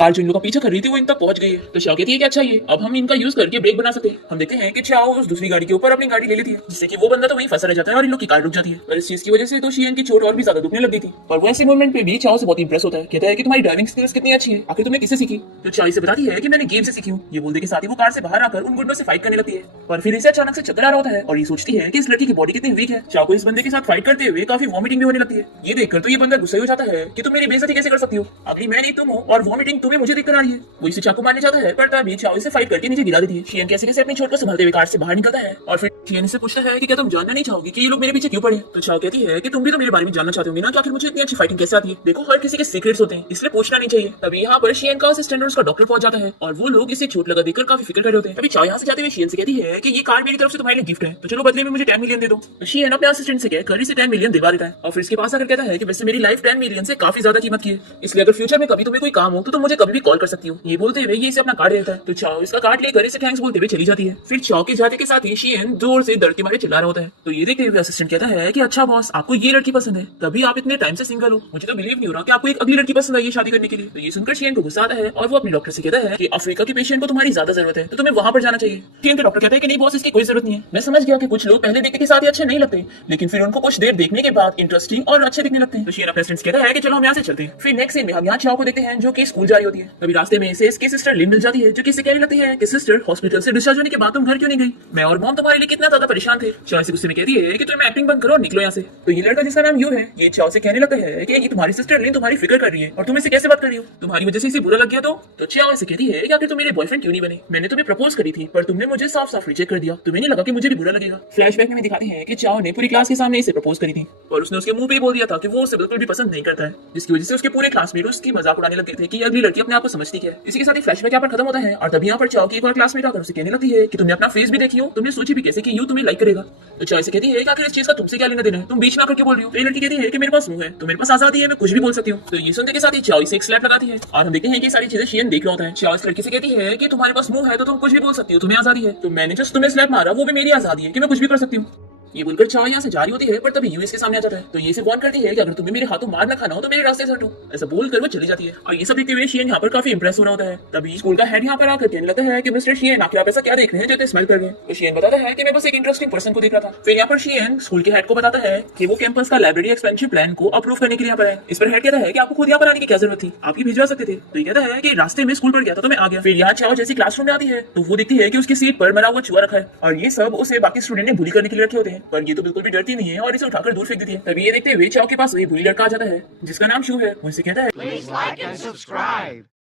Car जो इन लोग का पीछा कर रही थी वो इन तक पहुंच गई है। तो शाओ कहती है कि अच्छा ये अब हम इनका यूज करके ब्रेक बना सकते हैं। हम देखते हैं कि चाओ उस दूसरी गाड़ी के ऊपर अपनी गाड़ी ले लेती है, जिससे कि वो बंदा तो वहीं फंसा रह जाता है और इन लोग की कार रुक जाती है। और इस चीज की वजह से तो शियन की चोट और भी ज्यादा दुखने लग गई थी। और वो ऐसे मोमेंट पे भी चाओ से बहुत इंप्रेस होता है। कहता है कि तुम्हारी ड्राइविंग स्किल्स कितनी अच्छी है, आखिर तुमने किससे सीखी। तो चाओ इसे बताती है कि मैंने गेम से सीखी हूँ। ये बोलने के साथ ही वो कार से बाहर आकर उन गुंडों से फाइट करने लगती है। और फिर इसे अचानक से चक्कर आ रहा होता है और ये सोचती है कि इस लड़की की बॉडी कितनी वीक है। चाओ को इस बंदे के साथ फाइट करते हुए काफी वॉमिटिंग भी होने लगती है। ये देखकर तो ये बंदा गुस्सा हो जाता है कि तुम मेरी बेइज्जती कैसे कर सकती हो, अगली मैं नहीं तुम हो और वॉमिटिंग तुम्हें मुझे देखकर आ रही है। वो इसे चाकू मारने जाता है पर तभी चाओ इसे फाइट करके नीचे गिरा देती है। शियन कैसे कैसे अपनी चोट को संभालते हुए कार से बाहर निकलता है और फिर शियन से पूछता है कि क्या तुम जानना नहीं चाहोगी कि ये लोग मेरे पीछे क्यों पड़े। तो चाओ कहती है कि तुम भी तो मेरे बारे में जानना चाहते होंगे ना कि आखिर मुझे इतनी अच्छी फाइटिंग कैसे आती है। देखो हर किसी के सीक्रेट्स होते हैं, इसलिए पूछना नहीं चाहिए। तभी यहाँ पर शियन का असिस्टेंट और उसका डॉक्टर पहुंच जाता है और वो लोग इसे चोट लगा देकर काफी फिक्र कर रहे होते हैं। अभी चाओ यहाँ से जाते हुए शियन से कहती है कि ये कार मेरी तरफ से तुम्हारे लिए गिफ्ट है, तो चलो बदले में मुझे 10 मिलियन दे दो। तो शियन अपने असिस्टेंट से कहकर इसे 10 मिलियन दिलवा देता है और फिर इसके पास आकर कहता है कि वैसे मेरी लाइफ 10 मिलियन से काफी ज्यादा कीमत की है, इसलिए अगर फ्यूचर में कभी तुम्हें कोई काम हो तो तुम मुझे कभी भी कॉल कर सकती हो। ये बोलते हुए ये इसे अपना कार्ड देता है। तो चाओ इसका कार्ड लेकर इसे थैंक्स बोलते हुए चली जाती है। फिर चाओ के जाते के साथ ही शियन जोर से डर के मारे चिल्ला रहा होता है। तो ये देखते हुए असिस्टेंट कहता है कि अच्छा बॉस आपको ये लड़की पसंद है, तभी आप इतने टाइम से सिंगल हो। मुझे तो बिलीव नहीं हो रहा कि आपको एक अगली लड़की पसंद आई है शादी करने के लिए। तो ये सुनकर शियन को गुस्सा आता है और वो अपने डॉक्टर से कहता है कि अफ्रीका के पेशेंट को तुम्हारी ज्यादा जरूरत है, तो तुम्हें वहां पर जाना चाहिए। शियन के डॉक्टर कहते हैं कि नहीं बॉस इसकी कोई जरूरत नहीं है। मैं समझ गया कि कुछ लोग पहले देखने के साथ ही अच्छे नहीं लगते, लेकिन फिर उनको कुछ देर देखने के बाद इंटरेस्टिंग और अच्छे दिखने लगते हैं। तो शियन अपने फ्रेंड्स कहता है कि चलो हम यहाँ से चलते हैं। फिर नेक्स्ट सीन में हम यहाँ चाओ को देखते हैं जो कि स्कूल जा रही होती है। तभी रास्ते में इसे इसकी सिस्टर लिन मिल जाती है जो कि इसे कहने लगती है कि सिस्टर हॉस्पिटल से डिस्चार्ज होने के बाद तुम घर क्यों नहीं गई, मैं और मॉम तुम्हारे लिए कितना ज्यादा परेशान थे। चाओ से गुस्से में कहती है कि तुम एक्टिंग बंद करो और निकलो यहाँ से। तो ये लड़का जिसका नाम यू है ये चाओ से कहने लगता है कि ये तुम्हारी सिस्टर लिन तुम्हारी फिक्र कर रही है और तुम इसे कैसे बात कर रही हो, तुम्हारी वजह से इसे बुरा लग गया। तो चाओ से कहती है कि आखिर तुम मेरे बॉयफ्रेंड क्यों नहीं बने, मैंने तुम्हें प्रपोज करी थी पर तुमने मुझे साफ साफ रिजेक्ट कर दिया, तुम्हें नहीं लगा कि मुझे भी बुरा लगेगा। फ्लैशबैक में दिखाते हैं कि चाओ ने पूरी क्लास के सामने इसे प्रपोज करी थी और उसने उसके मुंह पे बोल दिया था कि वो उसे बिल्कुल भी पसंद नहीं करता है, जिसकी वजह से उसके पूरे क्लासमेट उसकी मजाक उड़ाने लग गए थे कि अगली लड़की अपने आप को समझती है। इसी के साथ ही फ्लैशबैक यहाँ पर खत्म होता है और तभी यहाँ पर चाओ की एक और क्लासमेट आकर उसे कहने लगती है कि तुमने अपना फेस भी देखी हो, तुमने सोची भी कैसे कि यू तुम्हें लाइक करेगा। तो चाओ से कहती है कि आखिर इस चीज का तुमसे क्या लेना देना है, तुम बीच में आकर क्यों बोल रही हो। तो ये लड़की कहती है कि मेरे पास मुंह है तो मेरे पास आजादी है, मैं कुछ भी बोल सकती हूँ। तो ये सुनते के साथ ही चाओ इसे एक स्लैप लगाती है और हम देखते हैं कि सारी चीजें शियन देख रहा होता है। चाओ इस लड़की से कहती है कि तुम्हारे पास मुंह है तो तुम कुछ भी बोल सकती हो, तुम्हें आजादी है, तो मैंने जस्ट तुम्हें स्लैप मारा वो भी मेरी आजादी है कि मैं कुछ भी कर सकती हूँ। ये बोलकर चाओ यहाँ से जा रही होती है पर तभी यूएस के सामने आ जाता है। तो ये इसे वार्न करती है कि अगर तुम्हें मेरे हाथों मार ना खाना हो तो मेरे रास्ते से हटो, ऐसा बोलकर वो चली जाती है। और ये सब देखते हुए शियन यहाँ पर काफी इंप्रेस हो रहा होता है। तभी स्कूल का हेड यहाँ पर आकर कहने लगता है कि मिस्टर शियन आखिर आप ऐसा क्या देख रहे हैं जो इतने स्मेल कर रहे हैं। तो शियन बताता है कि मैं बस एक इंटरेस्टिंग पर्सन को देख रहा था। फिर यहाँ पर शियन स्कूल के हेड को बताता है कि वो कैंपस का लाइब्रेरी एक्सपेंशन प्लान को अप्रूव करने के लिए यहाँ पर है। इस पर हेड कहता है कि आपको खुद यहाँ पर आने की क्या जरूरत थी, आप ही भिजवा सकते थे। तो ये कहता है कि रास्ते में स्कूल पर गया था तो मैं आ गया। फिर यहाँ चाओ जैसी क्लासरूम में आती है तो वो देखती है कि उसकी सीट पर मरा हुआ चूहा रखा है और ये सब उसे बाकी स्टूडेंट ने बुली करने के लिए रखे होते हैं, पर ये तो बिल्कुल भी डरती नहीं है और इसे उठाकर दूर फेंक देती है। तभी ये देखते हुए चाओ के पास वही बुरी लड़का आ जाता है जिसका नाम शू है। वो इसे कहता है Please like and subscribe.